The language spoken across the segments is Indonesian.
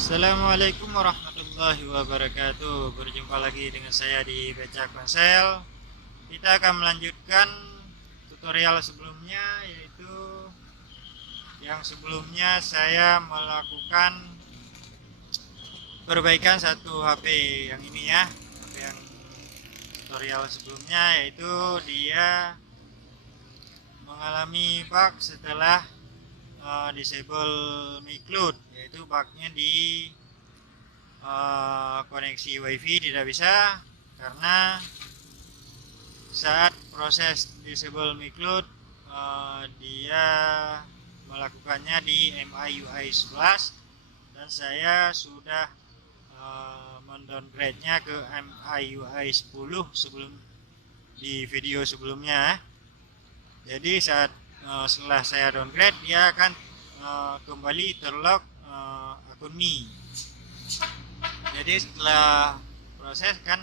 Assalamualaikum warahmatullahi wabarakatuh. Berjumpa lagi dengan saya di Becak Ponsel. Kita akan melanjutkan tutorial sebelumnya, yaitu yang sebelumnya saya melakukan perbaikan satu HP yang ini ya. HP yang tutorial sebelumnya, yaitu dia mengalami bug setelah disable micloud, yaitu bugnya di koneksi WiFi tidak bisa karena saat proses disable micloud dia melakukannya di MIUI 11 dan saya sudah mendowngrade-nya ke MIUI 10 sebelum di video sebelumnya. Jadi setelah saya downgrade, dia akan kembali terlock akun Mi. Jadi setelah proses kan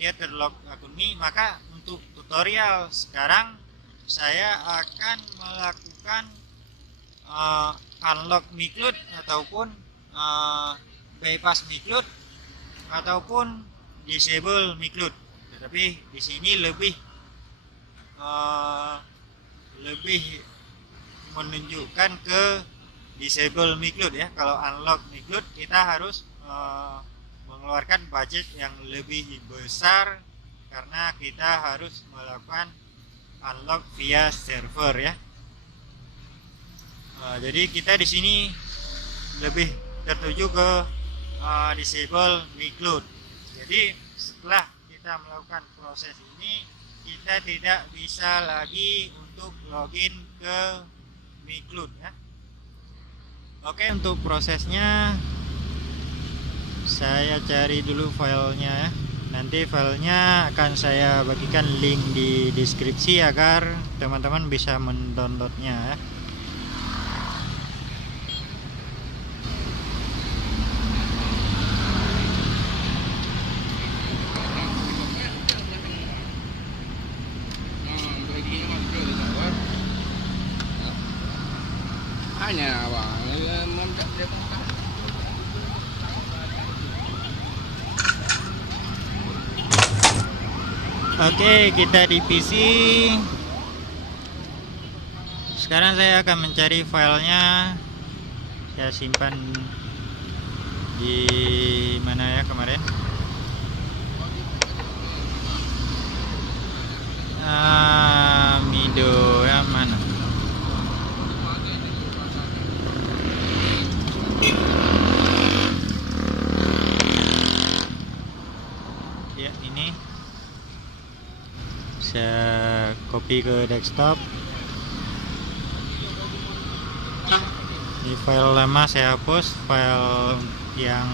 dia terlock akun Mi, maka untuk tutorial sekarang saya akan melakukan unlock micloud ataupun bypass micloud ataupun disable micloud. Tetapi di sini lebih menunjukkan ke disable micloud ya. Kalau unlock micloud kita harus mengeluarkan budget yang lebih besar karena kita harus melakukan unlock via server ya. Jadi kita di sini lebih tertuju ke disable micloud. Jadi setelah kita melakukan proses ini, kita tidak bisa lagi untuk login ke micloud ya. Oke, untuk prosesnya saya cari dulu filenya ya. Nanti filenya akan saya bagikan link di deskripsi agar teman-teman bisa mendownloadnya ya. Hanya bang, Oke, kita di PC. Sekarang saya akan mencari filenya. Saya simpan di mana ya kemarin? Mido yang mana? Ya, ini. Saya copy ke desktop. Di file lama saya hapus, file yang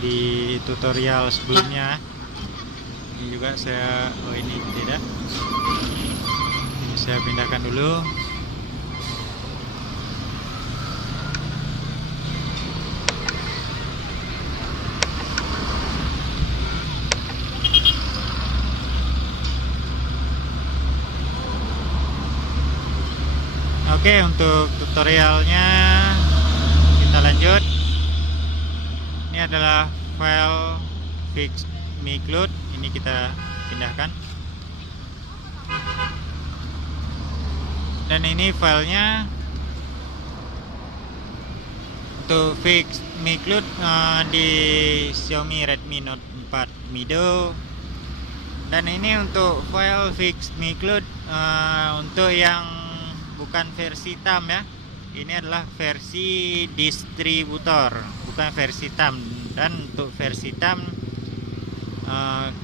di tutorial sebelumnya. Ini juga saya, ini tidak. Ini saya pindahkan dulu. Oke, untuk tutorialnya kita lanjut. Ini adalah file fix micloud. Ini kita pindahkan. Dan ini filenya untuk fix micloud di Xiaomi Redmi Note 4 Mido. Dan ini untuk file fix micloud untuk yang bukan versi TAM ya. Ini adalah versi distributor, bukan versi TAM. Dan untuk versi TAM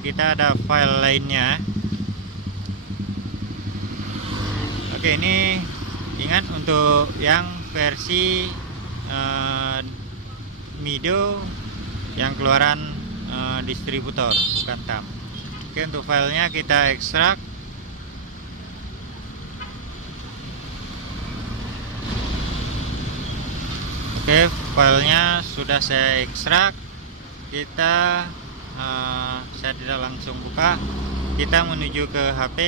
kita ada file lainnya. Oke, ini ingat untuk yang versi Mido yang keluaran distributor, bukan TAM. Oke, untuk filenya kita ekstrak. Oke, filenya sudah saya ekstrak. Saya tidak langsung buka. Kita menuju ke HP.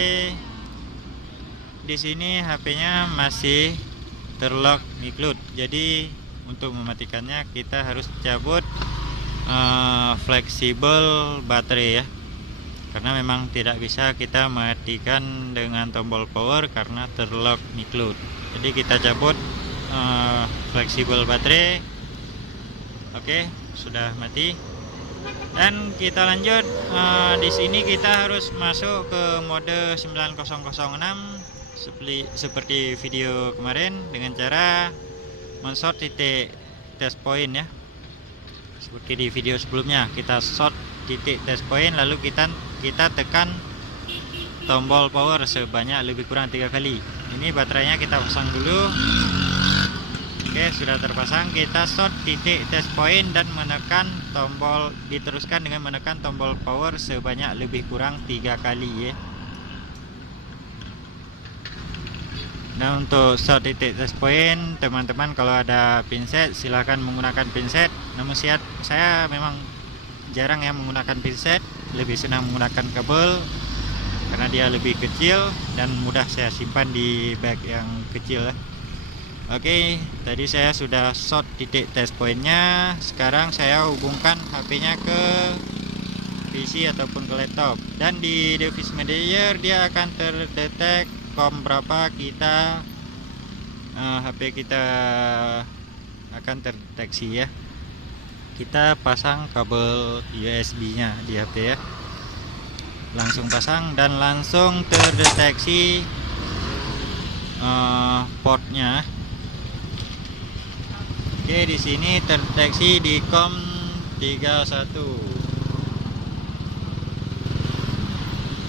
Di sini HP-nya masih terlock micloud. Jadi untuk mematikannya kita harus cabut fleksibel baterai ya, karena memang tidak bisa kita matikan dengan tombol power karena terlock miklut. Jadi kita cabut fleksibel baterai. Oke, sudah mati. Dan kita lanjut. Di sini kita harus masuk ke mode 9006 seperti video kemarin dengan cara men-short titik test point ya. Seperti di video sebelumnya, kita short titik test point lalu kita tekan tombol power sebanyak lebih kurang 3 kali. Ini baterainya kita pasang dulu. Oke, sudah terpasang. Kita short titik test point dan menekan tombol, diteruskan dengan menekan tombol power sebanyak lebih kurang 3 kali ya. Nah, untuk short titik test point, teman-teman kalau ada pinset silahkan menggunakan pinset. Namun saya memang jarang ya menggunakan pinset, lebih senang menggunakan kabel karena dia lebih kecil dan mudah saya simpan di bag yang kecil ya. Oke, tadi saya sudah short titik test pointnya. Sekarang saya hubungkan HP-nya ke PC ataupun ke laptop, dan di device manager dia akan terdetek COM berapa kita HP kita akan terdeteksi ya. Kita pasang kabel USB nya di HP ya, langsung pasang dan langsung terdeteksi portnya. Oke, di sini terdeteksi di COM 31.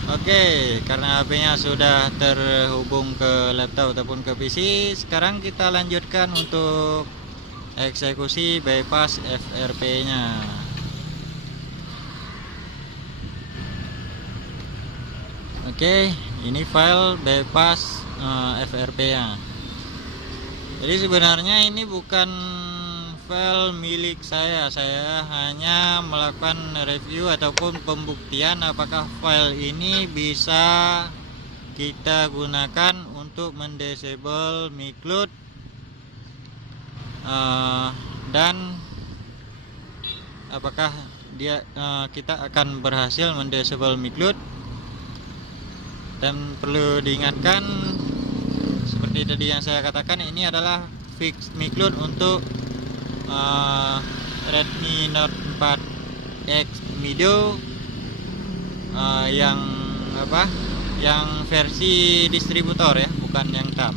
Oke, karena HP-nya sudah terhubung ke laptop ataupun ke PC, sekarang kita lanjutkan untuk eksekusi bypass FRP-nya. Oke, ini file bypass FRP-nya. Jadi sebenarnya ini bukan file milik saya hanya melakukan review ataupun pembuktian apakah file ini bisa kita gunakan untuk mendisable miklut dan apakah kita akan berhasil mendisable miklut. Dan perlu diingatkan seperti tadi yang saya katakan, ini adalah fix miklut untuk Redmi Note 4X Mido yang versi distributor ya, bukan yang tam.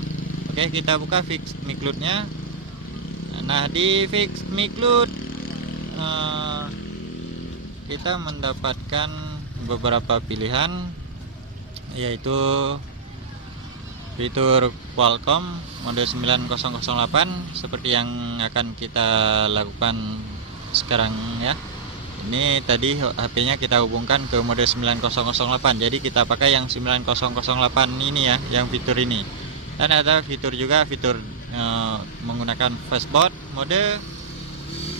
Oke, kita buka fix miklutnya. Nah, di fix miklut kita mendapatkan beberapa pilihan, yaitu fitur Qualcomm mode 9008 seperti yang akan kita lakukan sekarang ya. Ini tadi HP-nya kita hubungkan ke mode 9008, jadi kita pakai yang 9008 ini ya, yang fitur ini. Dan ada fitur juga fitur menggunakan fastboot mode,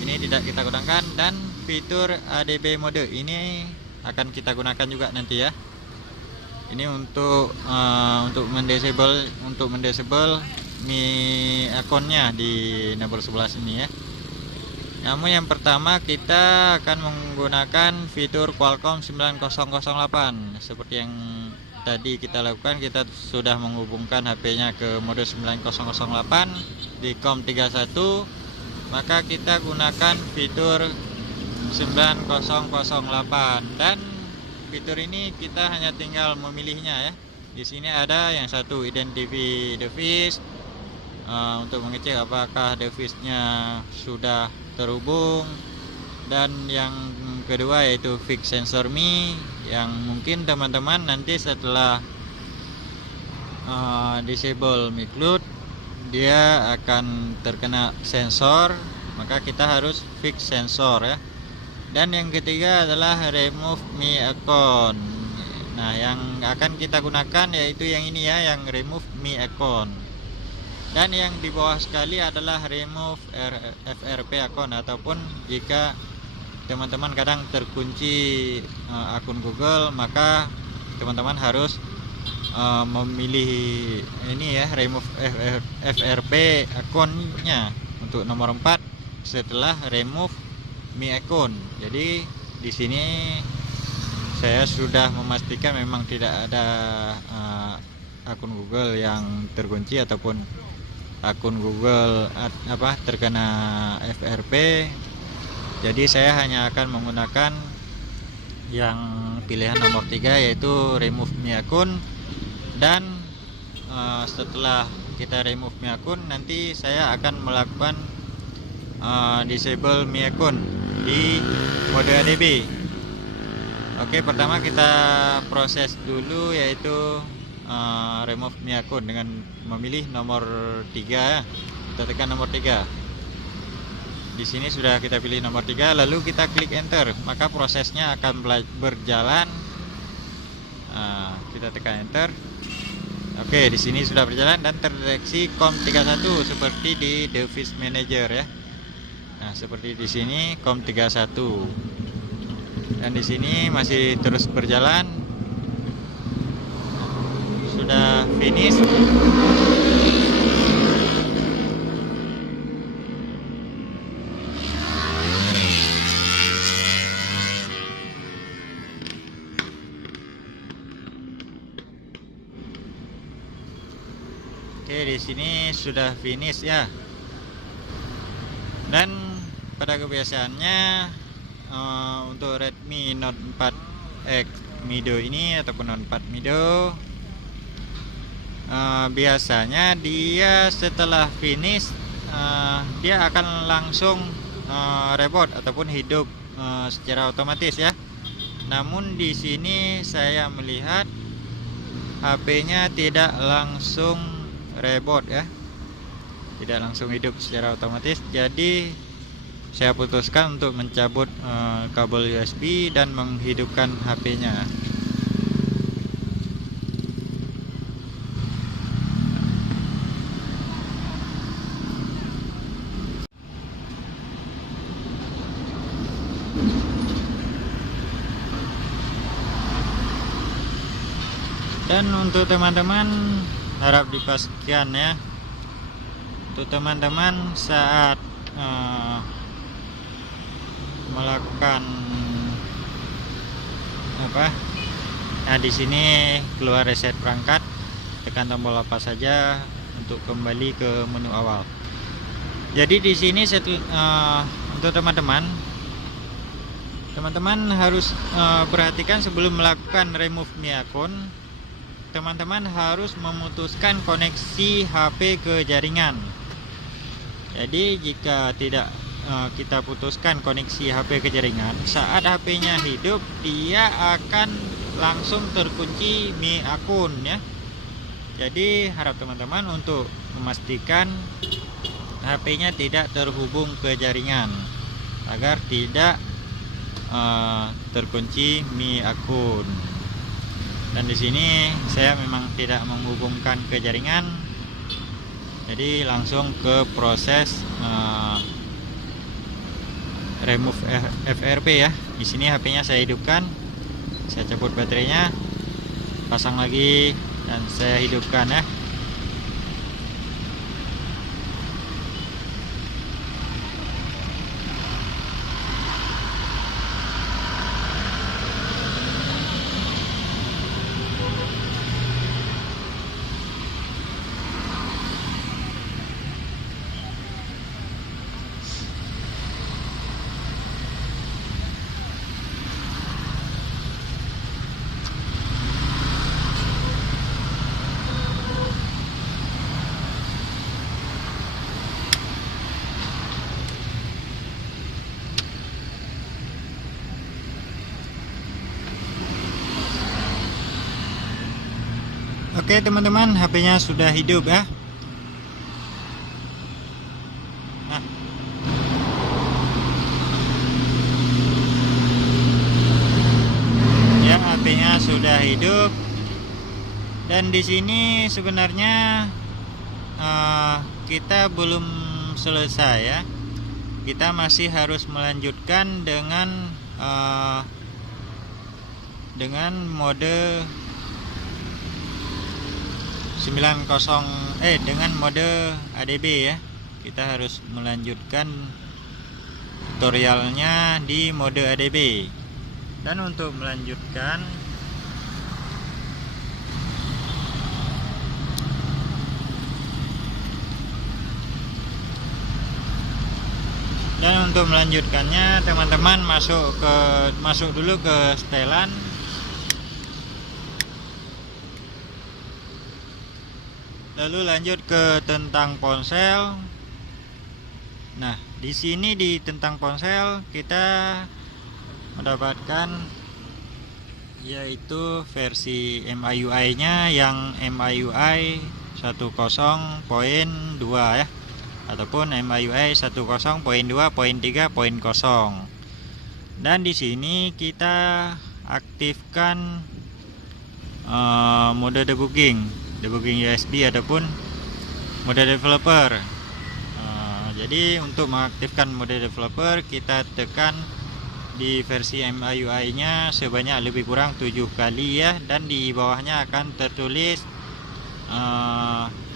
ini tidak kita gunakan, dan fitur ADB mode ini akan kita gunakan juga nanti ya. Ini untuk mendisable Mi akunnya di nomor 11 ini ya. Namun yang pertama kita akan menggunakan fitur Qualcomm 9008. Seperti yang tadi kita lakukan, kita sudah menghubungkan HP-nya ke mode 9008 di COM 31, maka kita gunakan fitur 9008, dan fitur ini kita hanya tinggal memilihnya ya. Di sini ada yang satu, identify device, untuk mengecek apakah device-nya sudah terhubung, dan yang kedua yaitu fix sensor me, yang mungkin teman-teman nanti setelah disable miklut dia akan terkena sensor, maka kita harus fix sensor ya. Dan yang ketiga adalah remove me account. Nah, yang akan kita gunakan yaitu yang ini ya, yang remove me account. Dan yang di bawah sekali adalah remove FRP account, ataupun jika teman-teman kadang terkunci akun Google, maka teman-teman harus memilih ini ya, remove FRP akunnya untuk nomor 4 setelah remove Mi account. Jadi di sini saya sudah memastikan memang tidak ada akun Google yang terkunci ataupun akun Google terkena FRP. Jadi saya hanya akan menggunakan yang pilihan nomor 3, yaitu remove Mi account. Dan setelah kita remove Mi account, nanti saya akan melakukan disable Mi account di mode ADB. Oke, pertama kita proses dulu, yaitu remove Mi account dengan memilih nomor 3 ya. Kita tekan nomor 3. Di sini sudah kita pilih nomor 3, lalu kita klik enter, maka prosesnya akan berjalan. Kita tekan enter. Oke, di sini sudah berjalan dan terdeteksi COM31 seperti di Device Manager ya. Nah, seperti di sini COM31. Dan di sini masih terus berjalan. Sudah finish. Oke, di sini sudah finish ya. Dan pada kebiasaannya untuk Redmi Note 4X Mido ini ataupun Note 4 Mido, biasanya dia setelah finish dia akan langsung reboot ataupun hidup secara otomatis ya. Namun di sini saya melihat HP-nya tidak langsung reboot ya, tidak langsung hidup secara otomatis. Jadi saya putuskan untuk mencabut kabel USB dan menghidupkan HP-nya. Dan untuk teman-teman, harap dipastikan ya, untuk teman-teman saat melakukan nah di sini keluar reset perangkat, tekan tombol apa saja untuk kembali ke menu awal. Jadi di sini untuk teman-teman harus perhatikan sebelum melakukan remove Mi account, teman-teman harus memutuskan koneksi HP ke jaringan. Jadi jika tidak kita putuskan koneksi HP ke jaringan, saat HP-nya hidup dia akan langsung terkunci Mi akun ya. Jadi harap teman-teman untuk memastikan HP-nya tidak terhubung ke jaringan agar tidak terkunci Mi akun. Dan di sini saya memang tidak menghubungkan ke jaringan, jadi langsung ke proses remove FRP ya. Di sini HP-nya saya hidupkan, saya cabut baterainya, pasang lagi dan saya hidupkan ya. Oke teman-teman, HP-nya sudah hidup ya. Nah, ya HP-nya sudah hidup. Dan di sini sebenarnya kita belum selesai ya. Kita masih harus melanjutkan dengan mode 90 dengan mode ADB ya. kita harus melanjutkan tutorialnya di mode ADB. Dan untuk melanjutkan, teman-teman masuk dulu ke setelan. Lalu lanjut ke tentang ponsel. Nah, di sini di tentang ponsel kita mendapatkan yaitu versi MIUI-nya yang MIUI 10.2 ya, ataupun MIUI 10.2.3.0. Dan di sini kita aktifkan mode debugging USB ataupun mode developer. Jadi untuk mengaktifkan mode developer, kita tekan di versi MIUI nya sebanyak lebih kurang 7 kali ya, dan di bawahnya akan tertulis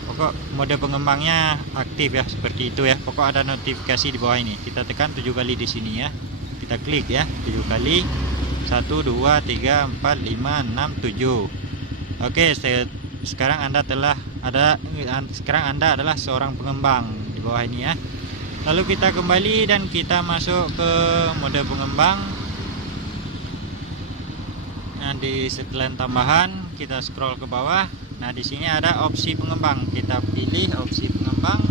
pokok mode pengembangnya aktif ya, seperti itu ya. Pokok ada notifikasi di bawah ini. Kita tekan 7 kali di sini ya. Kita klik ya, 7 kali. 1 2 3 4 5 6 7. Oke, sekarang Anda adalah seorang pengembang di bawah ini ya. Lalu kita kembali dan kita masuk ke mode pengembang. Nah, di setelan tambahan kita scroll ke bawah. Nah, di sini ada opsi pengembang. Kita pilih opsi pengembang.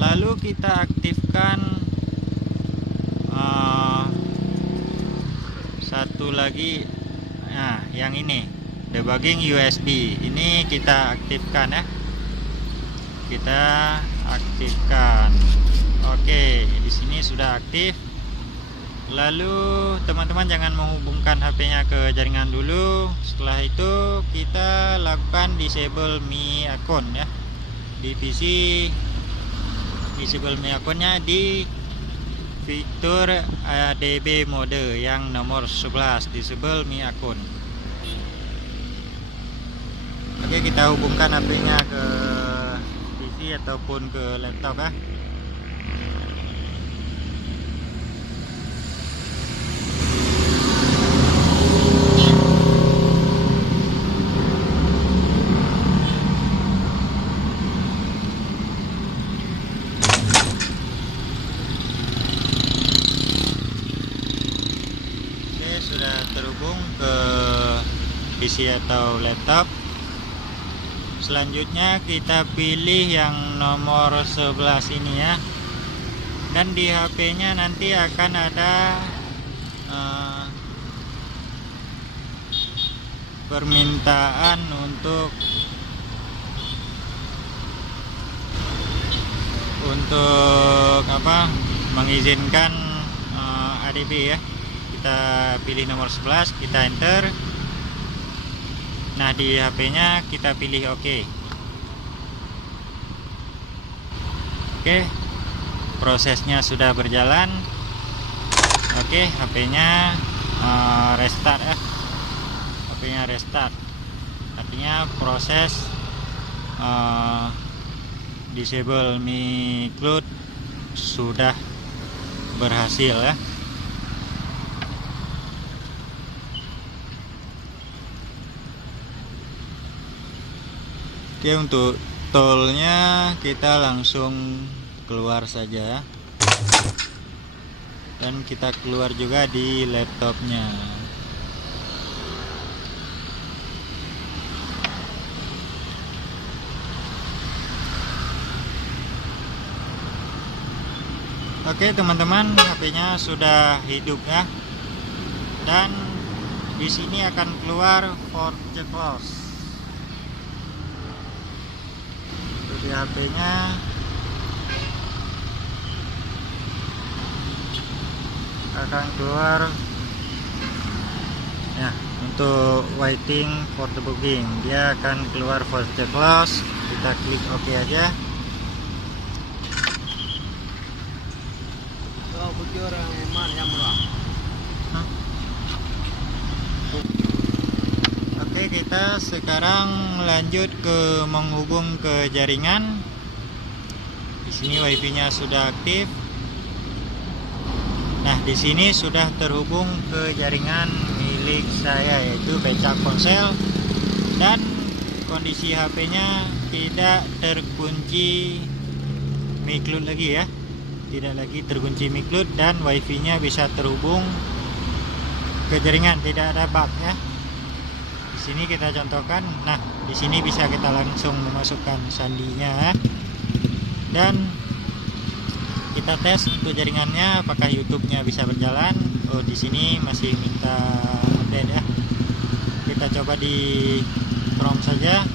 Lalu kita aktifkan satu lagi. Nah, yang ini debugging USB. Ini kita aktifkan ya. Kita aktifkan. Oke, di sini sudah aktif. Lalu teman-teman jangan menghubungkan HP-nya ke jaringan dulu. Setelah itu kita lakukan disable Mi account ya. Di PC disable Mi account-nya di fitur ADB mode yang nomor 11, disable Mi account. Oke, kita hubungkan HP-nya ke PC ataupun ke laptop ya. Sudah terhubung ke PC atau laptop. Selanjutnya kita pilih yang nomor 11 ini ya. Dan di HP-nya nanti akan ada permintaan untuk mengizinkan ADB ya. Kita pilih nomor 11, kita enter. Nah, di HP-nya kita pilih OK. Oke, prosesnya sudah berjalan. Oke, HP-nya restart ya. HP-nya restart. Artinya proses disable Mi Cloud sudah berhasil ya. Oke, untuk toolnya kita langsung keluar saja dan kita keluar juga di laptopnya. Oke teman-teman, HP-nya sudah hidup ya, dan di sini akan keluar force close. Di HP-nya akan keluar ya, untuk waiting for the booking. Dia akan keluar for the close. Kita klik OK aja. Oke, kita sekarang lanjut ke menghubung ke jaringan. Di sini wifi-nya sudah aktif. Nah, di sini sudah terhubung ke jaringan milik saya, yaitu becak ponsel, dan kondisi HP-nya tidak terkunci miklut lagi ya, tidak lagi terkunci miklut, dan wifi-nya bisa terhubung ke jaringan, tidak ada bug ya. Di sini kita contohkan. Nah, di sini bisa kita langsung memasukkan sandinya dan kita tes untuk jaringannya apakah YouTube-nya bisa berjalan. Oh, di sini masih minta update ya. Kita coba di Chrome saja.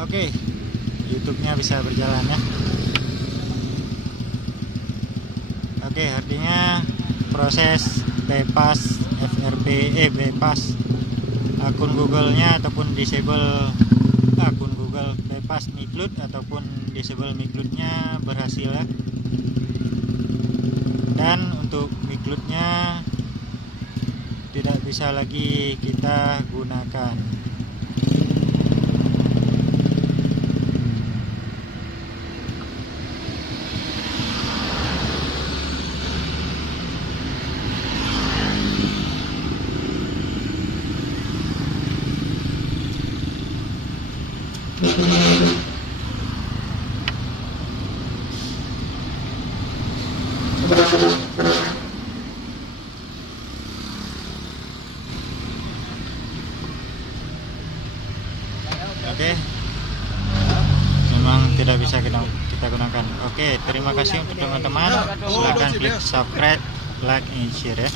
Oke, YouTube-nya bisa berjalan ya. Oke, artinya proses bypass bypass akun Google-nya ataupun disable akun Google, bypass miklut ataupun disable miklutnya berhasil ya. Dan untuk miklutnya tidak bisa lagi kita gunakan. Oke, memang tidak bisa kita gunakan. Oke, terima kasih untuk teman-teman. Silahkan klik subscribe, like, and share ya.